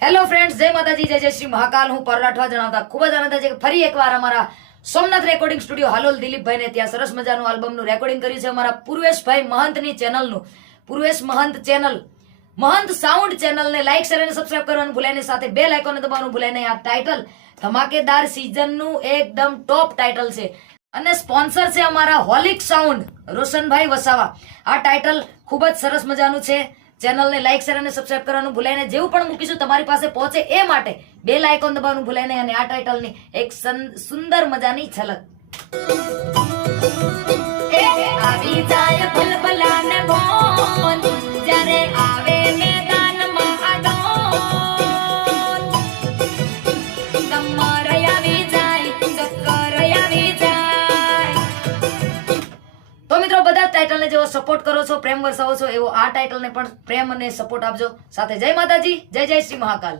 Hello friends, જય માતાજી, જય જય શ્રી મહાકાલ. હું પરરાઠવા જણાવતા ખૂબ જ આનંદ છે કે ફરી એકવાર અમારા સોમનાથ રેકોર્ડિંગ સ્ટુડિયો હાલોલ દિલીપભાઈને ત્યાં સરસ મજાનું આલ્બમનું રેકોર્ડિંગ કર્યું છે. અમારા પૂર્વેશભાઈ મહંતની ચેનલનું, પૂર્વેશ મહંત ચેનલ, મહંત સાઉન્ડ ચેનલને લાઈક શેર અને સબસ્ક્રાઇબ કરવાનું ભૂલાય નહીં, સાથે બેલ આઇકોન દબાવવાનું ભૂલાય નહીં. આ ટાઇટલ ધમાકેદાર સીઝનનું એકદમ ટોપ ટાઇટલ છે અને સ્પોન્સર છે અમારા હોલિક સાઉન્ડ, રોશનભાઈ વસાવા. આ ટાઇટલ ખૂબ જ સરસ મજાનું છે. ચેનલને લાઈક શેર અને સબસ્ક્રાઇબ કરવાનું ભૂલાય નહીં. જેવું પણ મૂકીશું તમારી પાસે પહોંચે એ માટે બેલ આઇકોન દબાવવાનું ભૂલાય નહીં. અને આ ટાઇટલની એક સુંદર મજાની ઝલક. આવી જાય ભલભલાને ભોન, જ્યારે આવે મેદાનમાં આડોન, કમર આવી જાય, ચક્કર આવી જાય. તો મિત્રો, બધા ટાઇટલને જેવો સપોર્ટ કરો છો, પ્રેમ વરસાવો છો, એવો આ ટાઇટલને પણ પ્રેમ અને સપોર્ટ આપજો. સાથે જય માતાજી, જય જય શ્રી મહાકાલ.